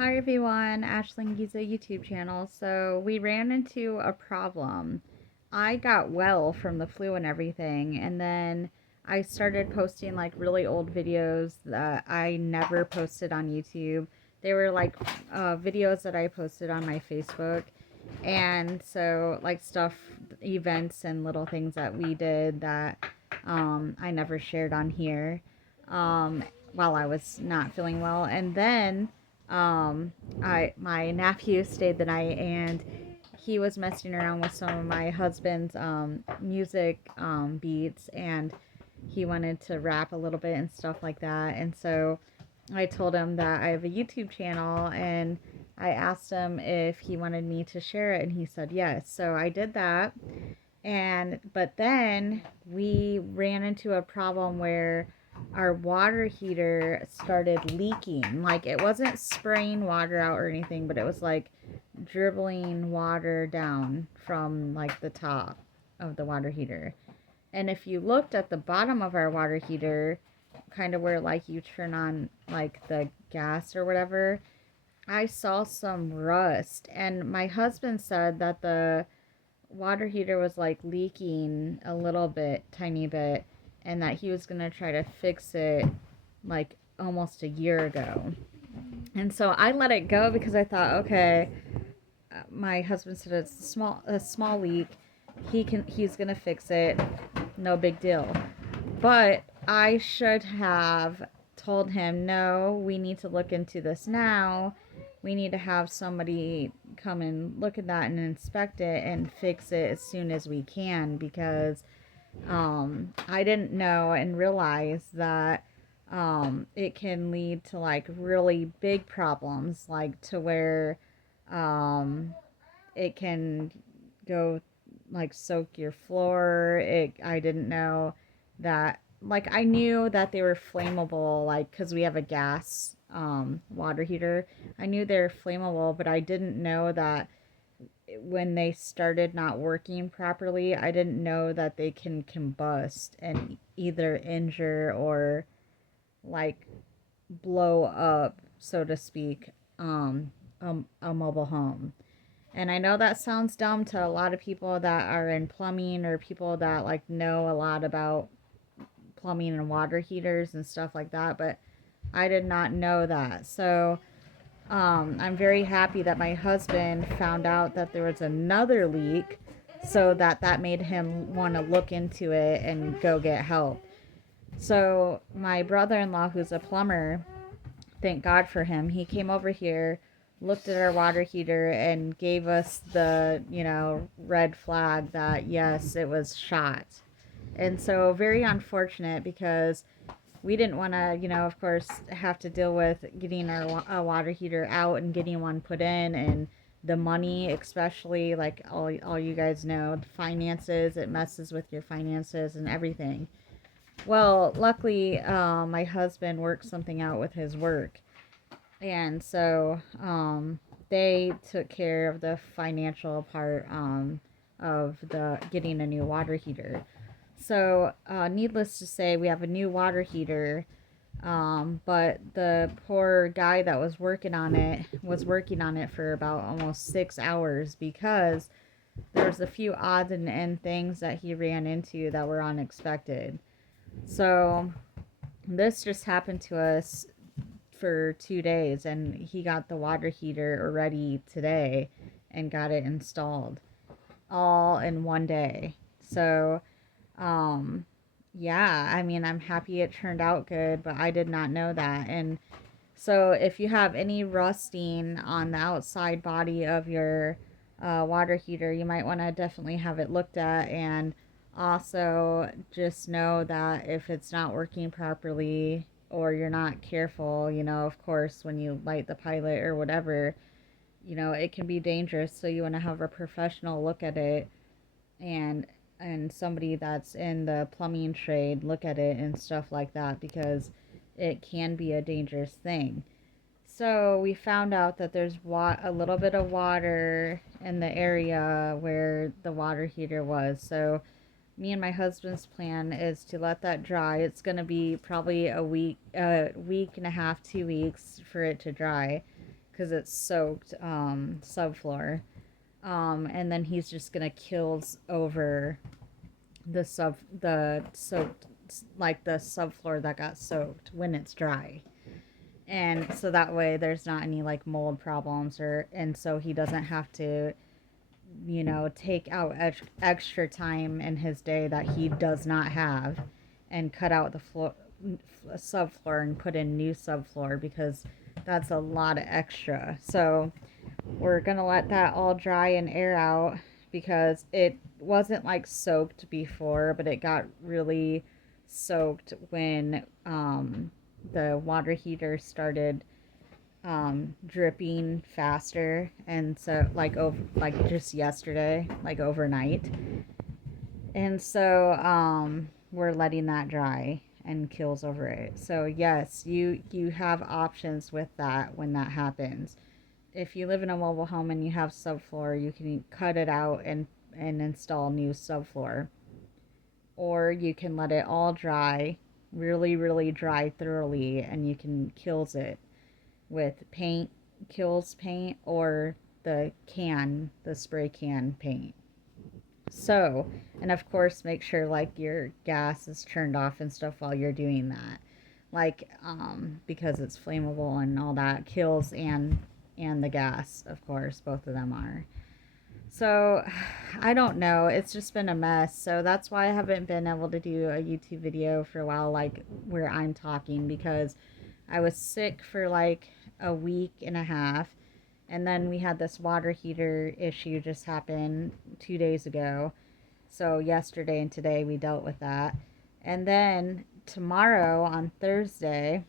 Hi everyone, Ashling Giza YouTube channel. So we ran into a problem. I got well from the flu and everything, and then I started posting like really old videos that I never posted on YouTube. They were like videos that I posted on my Facebook, and so like stuff, events and little things that we did that I never shared on here um, while I was not feeling well. And then um, my nephew stayed the night, and he was messing around with some of my husband's music beats, and he wanted to rap a little bit and stuff like that. And so I told him that I have a YouTube channel, and I asked him if he wanted me to share it, and he said yes. So I did that. And but then we ran into a problem where our water heater started leaking. Like it wasn't spraying water out or anything, but it was like dribbling water down from like the top of the water heater. And if you looked at the bottom of our water heater, kind of where like you turn on like the gas or whatever, I saw some rust. And my husband said that the water heater was like leaking a little bit, tiny bit, and that he was going to try to fix it like almost a year ago. And so I let it go because I thought, okay, my husband said it's a small leak. He's going to fix it. No big deal. But I should have told him, no, we need to look into this now. We need to have somebody come and look at that and inspect it and fix it as soon as we can, because I didn't know and realize that it can lead to like really big problems, like to where um, it can go like soak your floor. I didn't know that, like I knew that they were flammable, like cuz we have a gas water heater. I knew they're flammable, but I didn't know that when they started not working properly, I didn't know that they can combust and either injure or like blow up, so to speak, a mobile home. And I know that sounds dumb to a lot of people that are in plumbing or people that like know a lot about plumbing and water heaters and stuff like that, but I did not know that. So I'm very happy that my husband found out that there was another leak, so that made him want to look into it and go get help. So my brother-in-law, who's a plumber, thank God for him, he came over here, looked at our water heater, and gave us the, red flag that yes, it was shot. And so, very unfortunate because we didn't want to, of course, have to deal with getting our water heater out and getting one put in, and the money, especially, like all you guys know, the finances, it messes with your finances and everything. Well, luckily, my husband worked something out with his work, and so they took care of the financial part of the getting a new water heater. So, needless to say, we have a new water heater, but the poor guy that was working on it for about almost 6 hours because there was a few odds and end things that he ran into that were unexpected. So this just happened to us for 2 days, and he got the water heater ready today and got it installed all in one day. So um yeah, I mean, I'm happy it turned out good, but I did not know that. And so if you have any rusting on the outside body of your water heater, you might want to definitely have it looked at. And also just know that if it's not working properly or you're not careful, of course, when you light the pilot or whatever, it can be dangerous. So you want to have a professional look at it, and somebody that's in the plumbing trade look at it and stuff like that, because it can be a dangerous thing. So we found out that there's a little bit of water in the area where the water heater was. So me and my husband's plan is to let that dry. It's going to be probably a week and a half, 2 weeks for it to dry, because it's soaked subfloor. And then he's just gonna kills over the soaked, like the subfloor that got soaked when it's dry. And so that way there's not any like mold problems, or and so he doesn't have to, take out extra time in his day that he does not have, and cut out the floor subfloor and put in new subfloor, because that's a lot of extra. So we're gonna let that all dry and air out, because it wasn't like soaked before, but it got really soaked when the water heater started dripping faster. And so like just yesterday, like overnight. And so we're letting that dry and kills over it. So yes, you have options with that when that happens. If you live in a mobile home and you have subfloor, you can cut it out and install new subfloor. Or you can let it all dry, really, really dry thoroughly, and you can kills it with paint, kills paint, or the spray can paint. So, and of course, make sure like your gas is turned off and stuff while you're doing that. Like, because it's flammable and all that kills, and the gas, of course, both of them are. So, I don't know. It's just been a mess. So that's why I haven't been able to do a YouTube video for a while, like where I'm talking, because I was sick for like a week and a half. And then we had this water heater issue just happen 2 days ago. So yesterday and today we dealt with that. And then tomorrow on Thursday,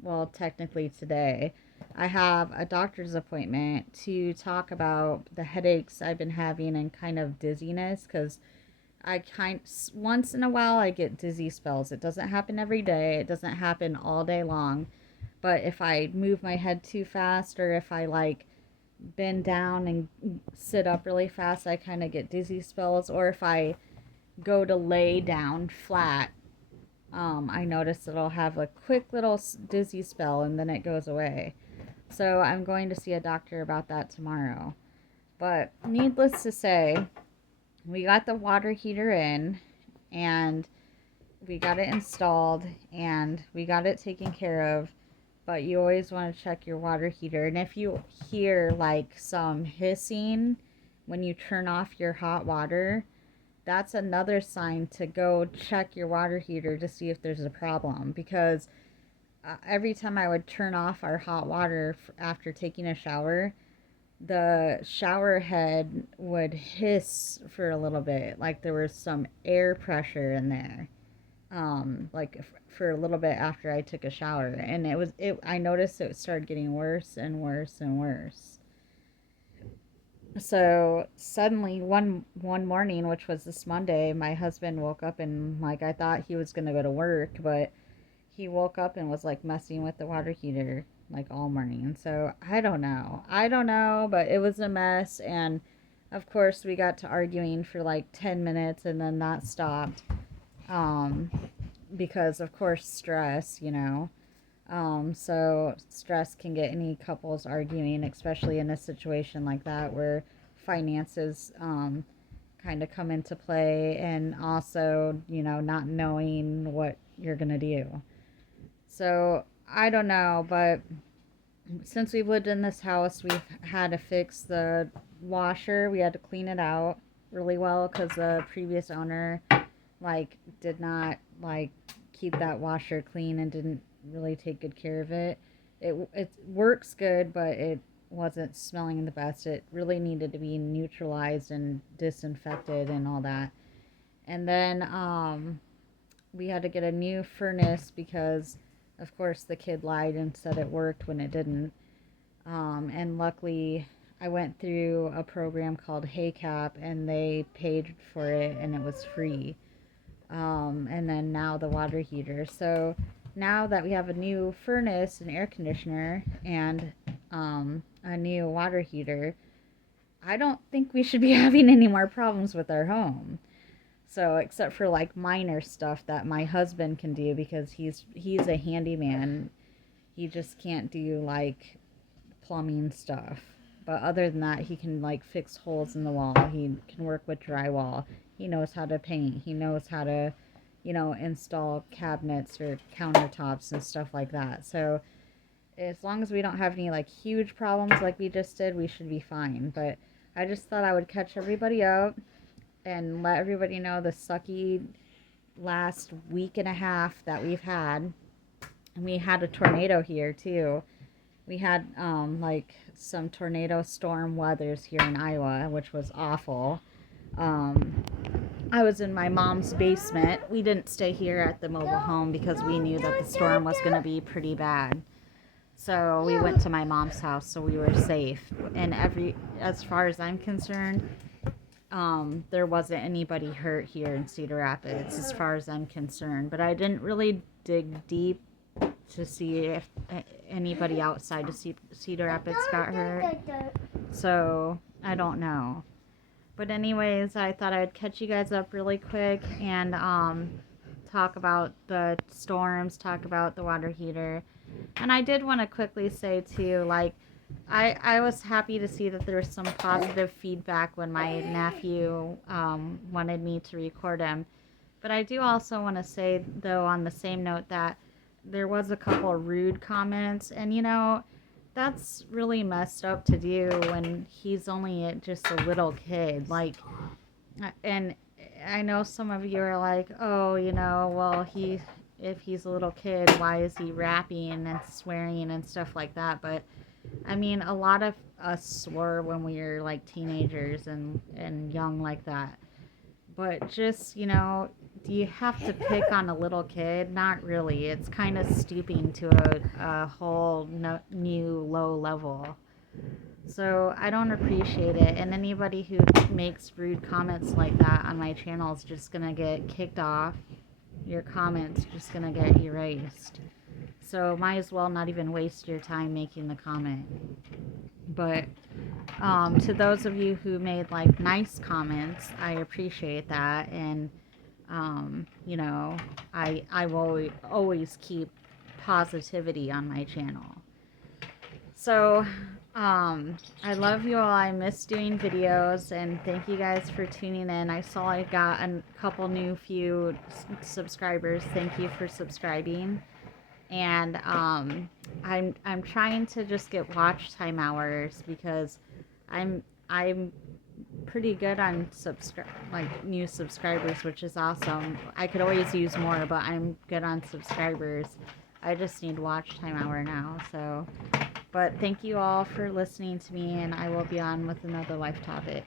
well, technically today, I have a doctor's appointment to talk about the headaches I've been having and kind of dizziness, because once in a while I get dizzy spells. It doesn't happen every day. It doesn't happen all day long. But if I move my head too fast, or if I like bend down and sit up really fast, I kind of get dizzy spells. Or if I go to lay down flat, I notice it'll have a quick little dizzy spell and then it goes away. So I'm going to see a doctor about that tomorrow. But needless to say, we got the water heater in, and we got it installed, and we got it taken care of. But you always want to check your water heater. And if you hear like some hissing when you turn off your hot water, that's another sign to go check your water heater to see if there's a problem. Because every time I would turn off our hot water after taking a shower, the shower head would hiss for a little bit, like there was some air pressure in there. Like for a little bit after I took a shower, and I noticed it started getting worse and worse and worse. So suddenly one morning, which was this Monday, my husband woke up, and like I thought he was gonna go to work, but he woke up and was like messing with the water heater like all morning. So I don't know, but it was a mess. And of course we got to arguing for like 10 minutes, and then that stopped. um because of course stress. So stress can get any couples arguing, especially in a situation like that where finances kind of come into play, and also, not knowing what you're going to do. So I don't know, but since we've lived in this house, we've had to fix the washer. We had to clean it out really well, because the previous owner like did not like keep that washer clean and didn't really take good care of it. It works good, but it wasn't smelling the best. It really needed to be neutralized and disinfected and all that. And then we had to get a new furnace, because of course the kid lied and said it worked when it didn't. And luckily I went through a program called HeyCap, and they paid for it and it was free. And then now the water heater. So now that we have a new furnace and air conditioner, and a new water heater, I don't think we should be having any more problems with our home. So except for like minor stuff that my husband can do, because he's a handyman. He just can't do like plumbing stuff. But other than that, he can like fix holes in the wall. He can work with drywall. He knows how to paint. He knows how to, install cabinets or countertops and stuff like that. So as long as we don't have any like huge problems like we just did, we should be fine. But I just thought I would catch everybody up and let everybody know the sucky last week and a half that we've had. And we had a tornado here too. We had like some tornado storm weathers here in Iowa, which was awful. I was in my mom's basement. We didn't stay here at the mobile home because we knew that the storm was going to be pretty bad. So we went to my mom's house, so we were safe. And as far as I'm concerned, there wasn't anybody hurt here in Cedar Rapids, as far as I'm concerned. But I didn't really dig deep to see if anybody outside of Cedar Rapids got hurt. So I don't know. But anyways, I thought I'd catch you guys up really quick and talk about the storms, talk about the water heater. And I did want to quickly say too, like, I was happy to see that there was some positive feedback when my nephew wanted me to record him. But I do also want to say, though, on the same note, that there was a couple of rude comments. And, that's really messed up to do when he's only just a little kid. Like, and I know some of you are like, oh, well, if he's a little kid, why is he rapping and swearing and stuff like that? But I mean, a lot of us swore when we were like teenagers and young like that. But just, do you have to pick on a little kid? Not really. It's kind of stooping to a whole new low level. So I don't appreciate it. And anybody who makes rude comments like that on my channel is just going to get kicked off. Your comment's just going to get erased. So might as well not even waste your time making the comment. But to those of you who made like nice comments, I appreciate that. And I will always keep positivity on my channel. So I love you all. I miss doing videos, and thank you guys for tuning in. I saw I got a couple few subscribers. Thank you for subscribing. And I'm trying to just get watch time hours because I'm pretty good on new subscribers, which is awesome. I could always use more, but I'm good on subscribers. I just need watch time hour now. So, but thank you all for listening to me, and I will be on with another life topic.